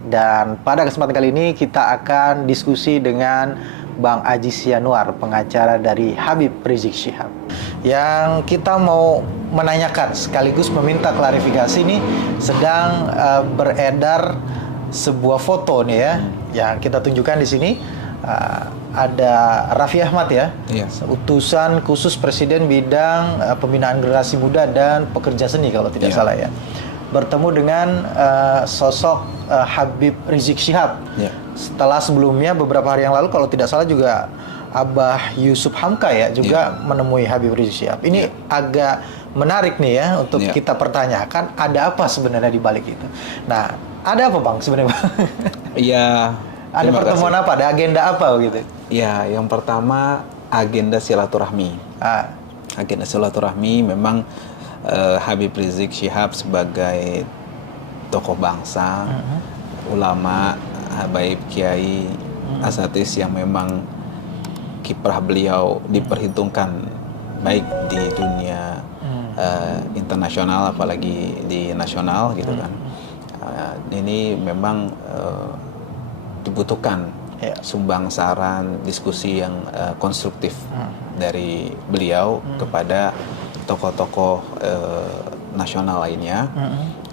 Dan pada kesempatan kali ini kita akan diskusi dengan Bang Ajis Yanuar, pengacara dari Habib Rizik Syihab. Yang kita mau menanyakan sekaligus meminta klarifikasi nih, sedang beredar sebuah foto nih ya, yang kita tunjukkan di sini. Ada Raffi Ahmad ya, utusan khusus Presiden bidang pembinaan generasi muda dan pekerja seni kalau tidak salah ya, bertemu dengan sosok Habib Rizik Syihab. Setelah sebelumnya beberapa hari yang lalu kalau tidak salah juga Abah Yusuf Hamka ya juga menemui Habib Rizik Syihab. Ini agak menarik nih ya untuk kita pertanyakan, ada apa sebenarnya di balik itu. Nah, ada apa Bang sebenarnya Bang? Iya. Ada pertemuan apa? Ada agenda apa gitu? Ya, yang pertama agenda silaturahmi. Agenda silaturahmi memang Habib Rizik Syihab sebagai tokoh bangsa, ulama, habaib, kiai, asatis yang memang kiprah beliau diperhitungkan baik di dunia internasional apalagi di nasional gitu kan. Ini memang dibutuhkan sumbang saran, diskusi yang konstruktif dari beliau kepada tokoh-tokoh nasional lainnya,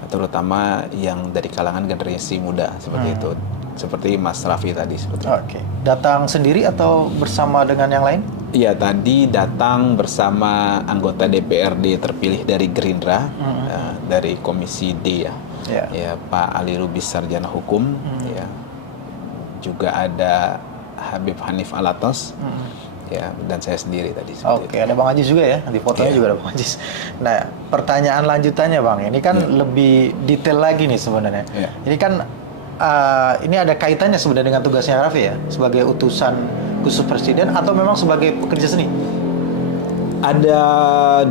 terutama yang dari kalangan generasi muda seperti itu, seperti Mas Raffi tadi seperti itu. Datang sendiri atau bersama dengan yang lain? Iya, tadi datang bersama anggota DPRD terpilih dari Gerindra, dari Komisi D ya, Pak Ali Lubis Sarjana Hukum, ya. Juga ada Habib Hanif Alatos, ya, dan saya sendiri tadi. Ada Bang Ajis juga ya, di fotonya juga ada Bang Ajis. Nah, pertanyaan lanjutannya Bang, ini kan lebih detail lagi nih sebenarnya. Ini kan ini ada kaitannya sebenarnya dengan tugasnya Raffi ya, sebagai utusan khusus Presiden atau memang sebagai pekerja seni? Ada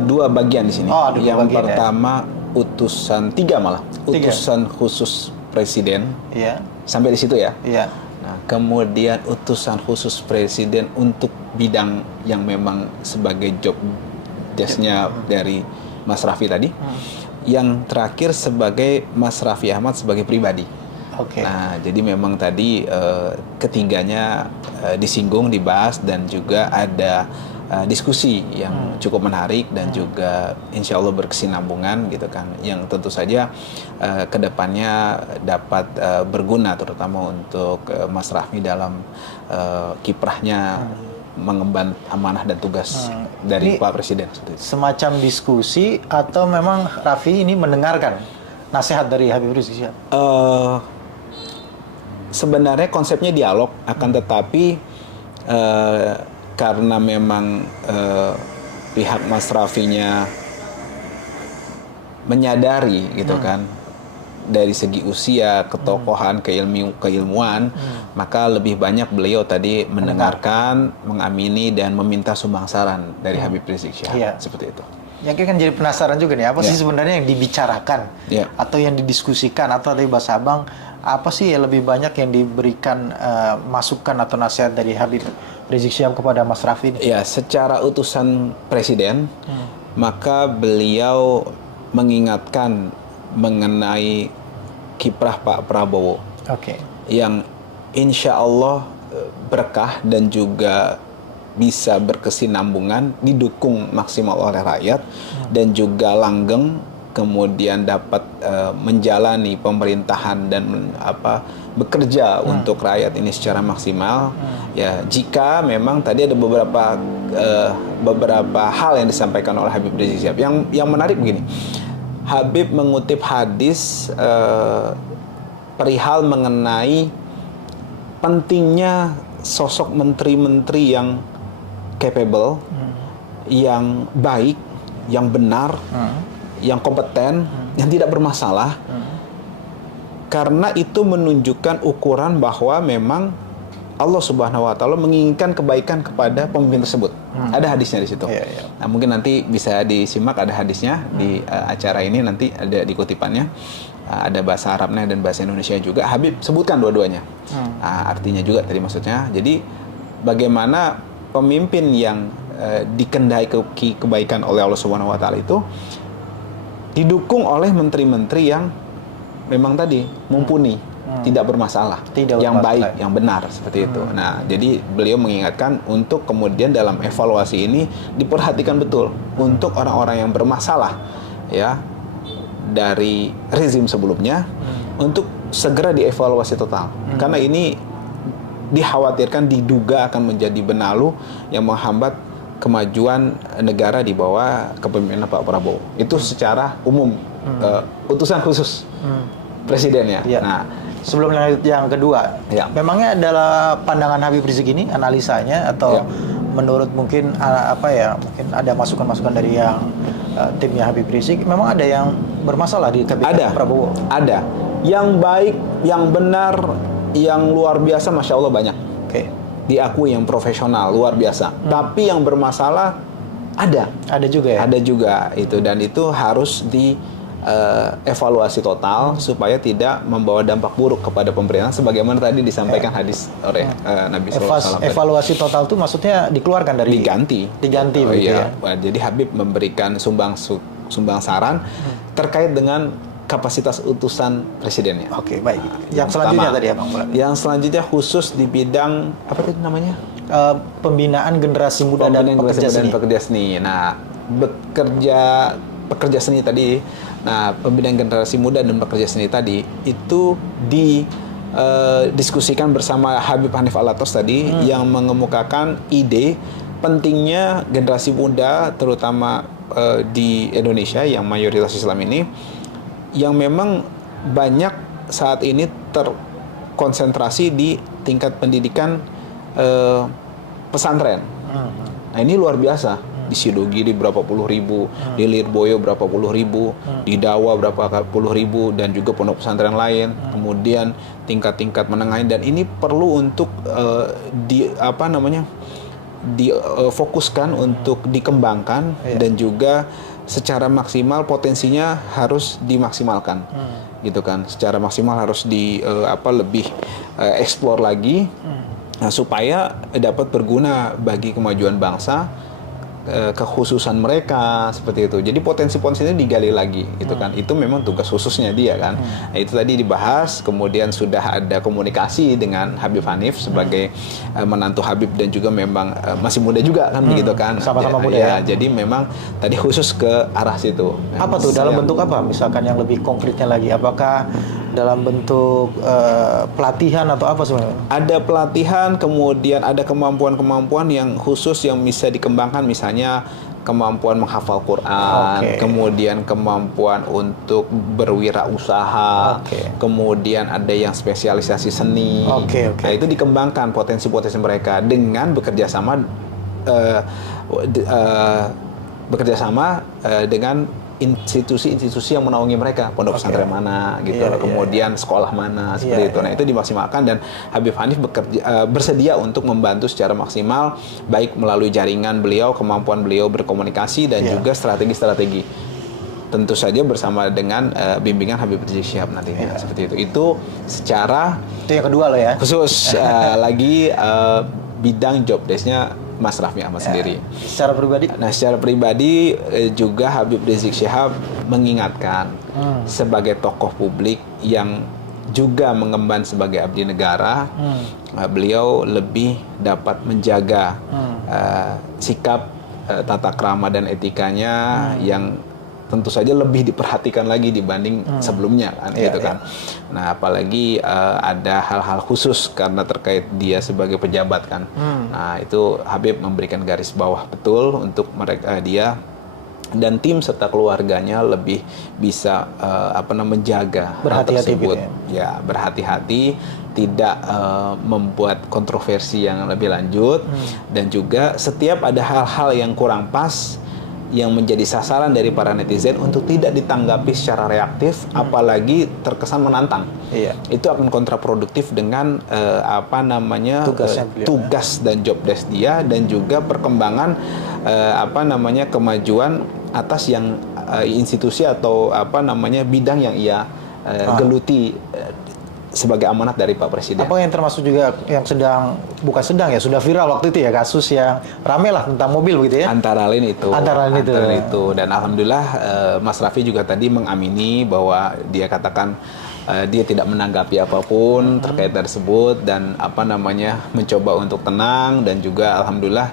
dua bagian di sini. Yang bagian, pertama utusan, tiga malah, utusan khusus Presiden. Sampai di situ ya. Nah, kemudian utusan khusus Presiden untuk bidang yang memang sebagai job desk-nya dari Mas Raffi tadi. Yang terakhir sebagai Mas Raffi Ahmad sebagai pribadi. Nah, jadi memang tadi ketiganya disinggung, dibahas, dan juga ada diskusi yang cukup menarik dan juga insya Allah berkesinambungan gitu kan, yang tentu saja kedepannya dapat berguna terutama untuk Mas Raffi dalam kiprahnya mengemban amanah dan tugas dari Pak Presiden. Semacam diskusi atau memang Raffi ini mendengarkan nasihat dari Habib Rizik Syihab? Sebenarnya konsepnya dialog, akan tetapi karena memang pihak Mas Raffinya menyadari gitu kan, dari segi usia, ketokohan, keilmuan, maka lebih banyak beliau tadi mendengarkan, mengamini, dan meminta sumbang saran dari Habib Rizik Syihab. Seperti itu. Yang kan jadi penasaran juga nih, apa sih sebenarnya yang dibicarakan atau yang didiskusikan, atau dari bahasa Abang, apa sih yang lebih banyak yang diberikan masukan atau nasihat dari Habib Rizik Syihab kepada Mas Raffi? Ya, secara utusan Presiden, maka beliau mengingatkan mengenai kiprah Pak Prabowo, yang insya Allah berkah dan juga bisa berkesinambungan, didukung maksimal oleh rakyat, dan juga langgeng, kemudian dapat menjalani pemerintahan dan bekerja untuk rakyat ini secara maksimal. Ya, jika memang tadi ada beberapa hal yang disampaikan oleh Habib Rizik Syihab, yang menarik begini. Habib mengutip hadis perihal mengenai pentingnya sosok menteri-menteri yang capable, yang baik, yang benar, yang kompeten, yang tidak bermasalah. Karena itu menunjukkan ukuran bahwa memang Allah Subhanahu wa Ta'ala menginginkan kebaikan kepada pemimpin tersebut. Ada hadisnya di situ. Nah, mungkin nanti bisa disimak, ada hadisnya di acara ini, nanti ada di kutipannya. Ada bahasa Arabnya dan bahasa Indonesia juga. Habib sebutkan dua-duanya. Artinya juga tadi maksudnya. Jadi bagaimana pemimpin yang dikehendaki kebaikan oleh Allah Subhanahu wa Ta'ala itu didukung oleh menteri-menteri yang memang tadi mumpuni tidak bermasalah, yang baik, yang benar seperti itu. Nah, jadi beliau mengingatkan untuk kemudian dalam evaluasi ini diperhatikan betul untuk orang-orang yang bermasalah ya dari rezim sebelumnya untuk segera dievaluasi total. Karena ini dikhawatirkan diduga akan menjadi benalu yang menghambat kemajuan negara di bawah kepemimpinan Pak Prabowo. Itu secara umum utusan khusus presidennya. Ya. Nah, sebelum yang kedua, memangnya adalah pandangan Habib Rizik ini analisanya atau menurut mungkin mungkin ada masukan-masukan dari yang timnya Habib Rizik, memang ada yang bermasalah di kabinet Prabowo? Ada. Yang baik, yang benar, yang luar biasa, Masya Allah banyak. Diakui yang profesional, luar biasa. Tapi yang bermasalah ada. Ada juga ya? Ada juga itu, dan itu harus evaluasi total supaya tidak membawa dampak buruk kepada pemerintahan sebagaimana tadi disampaikan hadis oleh Nabi SAW. Evaluasi total itu maksudnya dikeluarkan dari diganti ya. Jadi Habib memberikan sumbang saran terkait dengan kapasitas utusan presidennya. Oke, baik. Yang selanjutnya tadi ya, Bang. Yang selanjutnya khusus di bidang apa itu namanya? Pembinaan generasi muda dan pekerja seni. Nah, pekerja seni tadi. Nah, pembinaan generasi muda dan pekerja seni tadi itu diskusikan bersama Habib Hanif Alatos tadi yang mengemukakan ide pentingnya generasi muda terutama di Indonesia yang mayoritas Islam ini yang memang banyak saat ini terkonsentrasi di tingkat pendidikan pesantren. Nah, ini luar biasa. Di Sidogiri berapa puluh ribu, di Lirboyo berapa puluh ribu, di Dawa berapa puluh ribu, dan juga pondok pesantren lain. Kemudian tingkat-tingkat menengah, dan ini perlu untuk difokuskan untuk dikembangkan dan juga secara maksimal potensinya harus dimaksimalkan, gitu kan? Secara maksimal harus lebih eksplor lagi, supaya dapat berguna bagi kemajuan bangsa. Kekhususan mereka seperti itu. Jadi potensi-potensinya digali lagi, gitu kan. Itu memang tugas khususnya dia kan. Nah, itu tadi dibahas, kemudian sudah ada komunikasi dengan Habib Hanif sebagai menantu Habib dan juga memang masih muda juga kan begitu kan. Sama-sama muda ya. Jadi memang tadi khusus ke arah situ. Apa tuh dalam bentuk apa? Misalkan yang lebih konkretnya lagi, apakah dalam bentuk pelatihan atau apa sebenarnya? Ada pelatihan, kemudian ada kemampuan-kemampuan yang khusus yang bisa dikembangkan, misalnya kemampuan menghafal Quran, kemudian kemampuan untuk berwirausaha, kemudian ada yang spesialisasi seni. Nah, itu dikembangkan potensi-potensi mereka dengan bekerja sama dengan institusi-institusi yang menaungi mereka, pondok pesantren mana gitu, kemudian sekolah mana seperti itu. Nah, itu dimaksimalkan, dan Habib Hanif bersedia untuk membantu secara maksimal, baik melalui jaringan beliau, kemampuan beliau berkomunikasi dan juga strategi-strategi. Tentu saja bersama dengan bimbingan Habib Rizik Syihab nantinya seperti itu. Itu secara itu yang kedua loh ya. Khusus lagi bidang job desk-nya Mas Raffi Ahmad sendiri. Secara pribadi? Nah, secara pribadi juga Habib Rizik Syihab mengingatkan sebagai tokoh publik yang juga mengemban sebagai abdi negara, beliau lebih dapat menjaga sikap tata krama dan etikanya yang tentu saja lebih diperhatikan lagi dibanding sebelumnya kan, gitu kan. Nah, apalagi ada hal-hal khusus karena terkait dia sebagai pejabat kan. Nah, itu Habib memberikan garis bawah betul untuk mereka, dia dan tim serta keluarganya lebih bisa menjaga hal tersebut. Ya, berhati-hati, tidak membuat kontroversi yang lebih lanjut, dan juga setiap ada hal-hal yang kurang pas yang menjadi sasaran dari para netizen untuk tidak ditanggapi secara reaktif, apalagi terkesan menantang. Itu akan kontraproduktif dengan tugas dan job desk dia, dan juga perkembangan kemajuan atas yang institusi atau bidang yang ia geluti sebagai amanat dari Pak Presiden. Apa yang termasuk juga yang sudah viral waktu itu ya, kasus yang rame lah tentang mobil begitu ya? Antara lain itu. Dan alhamdulillah Mas Raffi juga tadi mengamini bahwa dia katakan dia tidak menanggapi apapun terkait tersebut dan mencoba untuk tenang, dan juga alhamdulillah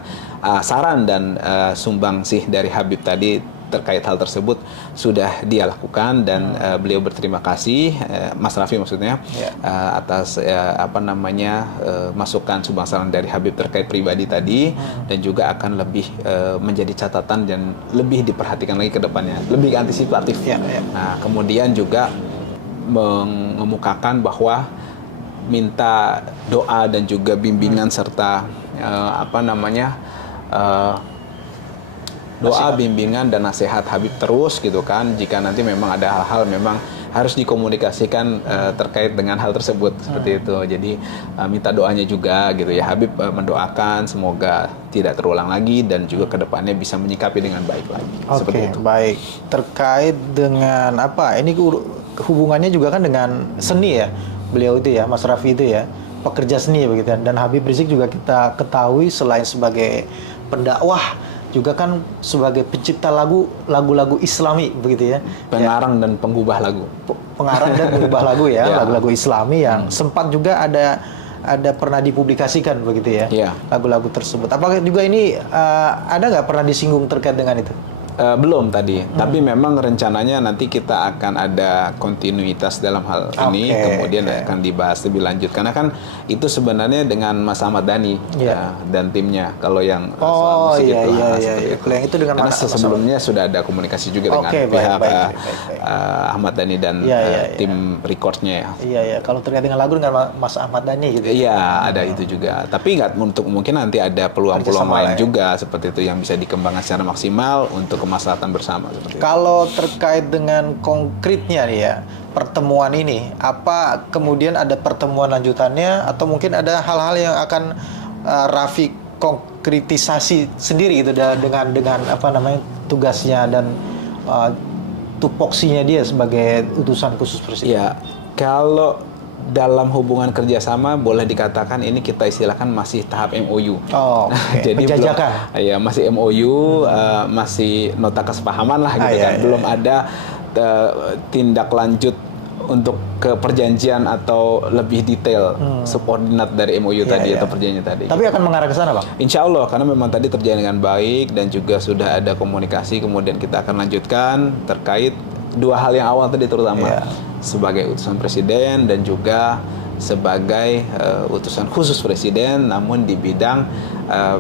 saran dan sumbangsih dari Habib tadi terkait hal tersebut sudah dia lakukan, dan beliau berterima kasih, Mas Raffi maksudnya, atas masukan sumbangsi dari Habib terkait pribadi tadi, dan juga akan lebih menjadi catatan dan lebih diperhatikan lagi ke depannya, lebih antisipatif. Nah, kemudian juga mengemukakan bahwa minta doa dan juga bimbingan serta doa, bimbingan dan nasihat Habib terus gitu kan, jika nanti memang ada hal-hal memang harus dikomunikasikan terkait dengan hal tersebut, seperti itu. Jadi minta doanya juga gitu ya, Habib mendoakan semoga tidak terulang lagi dan juga kedepannya bisa menyikapi dengan baik lagi. Seperti itu. Baik. Terkait dengan ini hubungannya juga kan dengan seni ya, beliau itu ya, Mas Raffi itu ya, pekerja seni begitu, dan Habib Rizik juga kita ketahui selain sebagai pendakwah juga kan sebagai pencipta lagu-lagu Islami begitu ya. Pengarang dan penggubah lagu. Pengarang dan penggubah lagu ya, lagu-lagu Islami yang sempat juga ada pernah dipublikasikan begitu ya. Lagu-lagu tersebut. Apakah juga ini ada nggak pernah disinggung terkait dengan itu? Belum tadi, tapi memang rencananya nanti kita akan ada kontinuitas dalam hal ini, kemudian akan dibahas lebih lanjut, karena kan itu sebenarnya dengan Mas Ahmad Dhani dan timnya, kalau yang soal musik yang itu dengan karena sebelumnya sudah ada komunikasi juga dengan pihak Ahmad Dhani dan tim recordnya. Kalau terkait dengan lagu dengan Mas Ahmad Dhani gitu. Iya, ada itu juga, tapi nggak untuk mungkin nanti ada peluang-peluang lain juga seperti itu yang bisa dikembangkan secara maksimal untuk kemaslahatan bersama. Kalau terkait dengan konkretnya nih ya, pertemuan ini, apa kemudian ada pertemuan lanjutannya atau mungkin ada hal-hal yang akan Raffi konkretisasi sendiri gitu dengan tugasnya dan tupoksinya dia sebagai utusan khusus presiden? Ya, kalau dalam hubungan kerjasama boleh dikatakan ini kita istilahkan masih tahap MOU. Jadi penjajakan. Masih MOU, masih nota kesepahaman lah gitu kan. Belum ada tindak lanjut untuk ke perjanjian atau lebih detail subordinat dari MOU tadi atau perjanjian tadi. Tapi akan mengarah ke sana, Bang? Insya Allah, karena memang tadi terjalin dengan baik dan juga sudah ada komunikasi, kemudian kita akan lanjutkan terkait dua hal yang awal tadi, terutama sebagai utusan presiden dan juga sebagai utusan khusus presiden, namun di bidang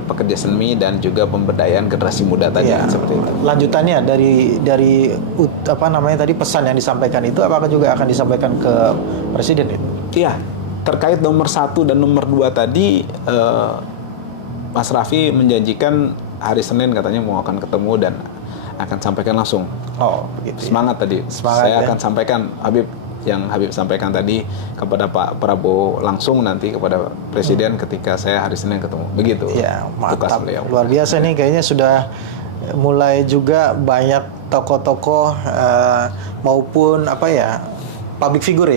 pekerja seni dan juga pemberdayaan generasi muda tadi, seperti itu. Lanjutannya dari tadi pesan yang disampaikan itu, apakah juga akan disampaikan ke presiden itu? Iya, terkait nomor 1 dan nomor 2 tadi, Mas Raffi menjanjikan hari Senin katanya mau akan ketemu dan akan sampaikan langsung. Begitu. Semangat tadi. Saya akan sampaikan yang Habib sampaikan tadi kepada Pak Prabowo langsung nanti kepada Presiden ketika saya hari Senin ketemu. Begitu. Ya, mantap. Luar biasa nih, kayaknya sudah mulai juga banyak tokoh-tokoh maupun public figure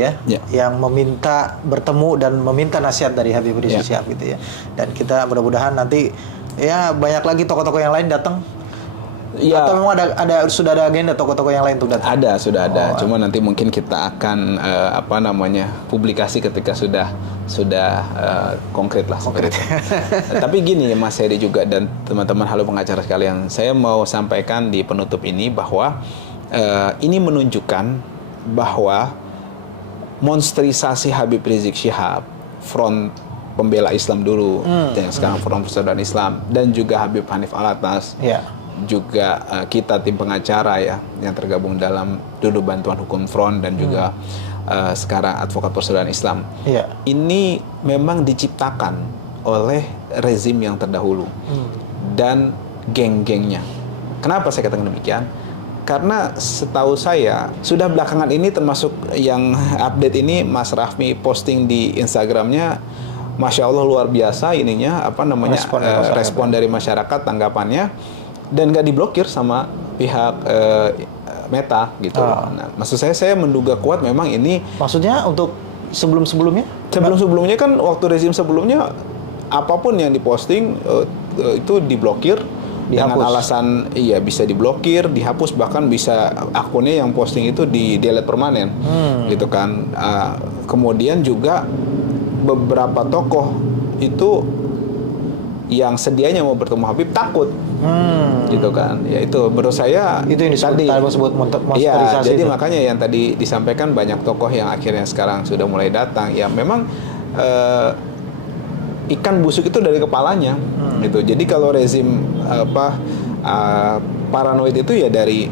yang meminta bertemu dan meminta nasihat dari Habib Rizik Syihab gitu ya. Dan kita mudah-mudahan nanti banyak lagi tokoh-tokoh yang lain datang. Atau memang sudah ada agenda tokoh-tokoh yang lain tuh datang? Sudah ada. Cuma nanti mungkin kita akan publikasi ketika sudah konkret lah. Tapi gini Mas Heri juga dan teman-teman halo pengacara sekalian, saya mau sampaikan di penutup ini bahwa ini menunjukkan bahwa monsterisasi Habib Rizik Syihab, front pembela Islam dulu, dan sekarang front persaudaraan Islam, dan juga Habib Hanif Alatas, juga kita tim pengacara yang tergabung dalam dulu Bantuan Hukum Front dan juga sekarang Advokat Persaudaraan Islam. Ini memang diciptakan oleh rezim yang terdahulu dan geng-gengnya. Kenapa saya katakan demikian? Karena setahu saya sudah belakangan ini, termasuk yang update ini, Mas Raffi posting di Instagramnya, Masya Allah luar biasa ininya respon dari masyarakat, tanggapannya, dan nggak diblokir sama pihak Meta gitu. Nah, maksud saya menduga kuat memang ini. Maksudnya untuk sebelum-sebelumnya? Sebelum-sebelumnya kan waktu rezim sebelumnya apapun yang diposting itu diblokir dengan alasan iya bisa diblokir, dihapus, bahkan bisa akunnya yang posting itu di delete permanen, gitu kan. Kemudian juga beberapa tokoh itu yang sedianya mau bertemu Habib takut, gitu kan. Ya itu menurut saya itu yang disebut monsterisasi. Iya, jadi makanya yang tadi disampaikan banyak tokoh yang akhirnya sekarang sudah mulai datang. Ya memang ikan busuk itu dari kepalanya, gitu. Jadi kalau rezim paranoid itu ya dari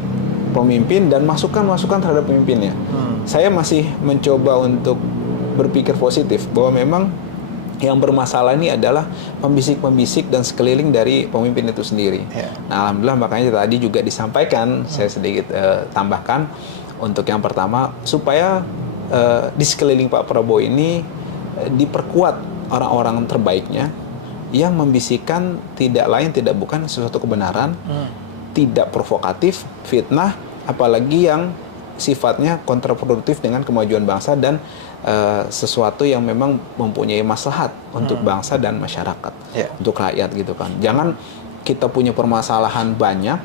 pemimpin dan masukan-masukan terhadap pemimpinnya. Saya masih mencoba untuk berpikir positif bahwa memang yang bermasalah ini adalah pembisik-pembisik dan sekeliling dari pemimpin itu sendiri. Nah, alhamdulillah makanya tadi juga disampaikan, saya sedikit tambahkan untuk yang pertama supaya di sekeliling Pak Prabowo ini diperkuat orang-orang terbaiknya yang membisikkan tidak lain tidak bukan sesuatu kebenaran, tidak provokatif, fitnah, apalagi yang sifatnya kontraproduktif dengan kemajuan bangsa dan sesuatu yang memang mempunyai maslahat untuk bangsa dan masyarakat, untuk rakyat gitu kan. Jangan kita punya permasalahan banyak,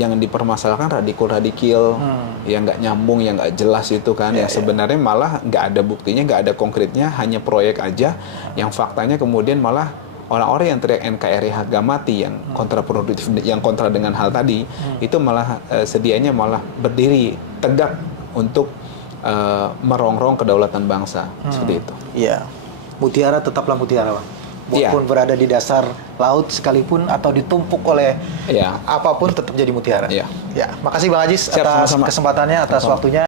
yang dipermasalahkan radikal-radikal, yang nggak nyambung, yang nggak jelas itu kan, yang sebenarnya malah nggak ada buktinya, nggak ada konkretnya, hanya proyek aja, yang faktanya kemudian malah orang-orang yang teriak NKRI harga mati, yang kontraproduktif, yang kontra dengan hal tadi, itu malah sedianya malah berdiri tegak untuk merongrong kedaulatan bangsa, seperti itu. Iya, mutiara tetaplah mutiara, Bang. Walaupun berada di dasar laut sekalipun atau ditumpuk oleh apapun tetap jadi mutiara. Ya, makasih Bang Ajis atas kesempatannya, atas waktunya.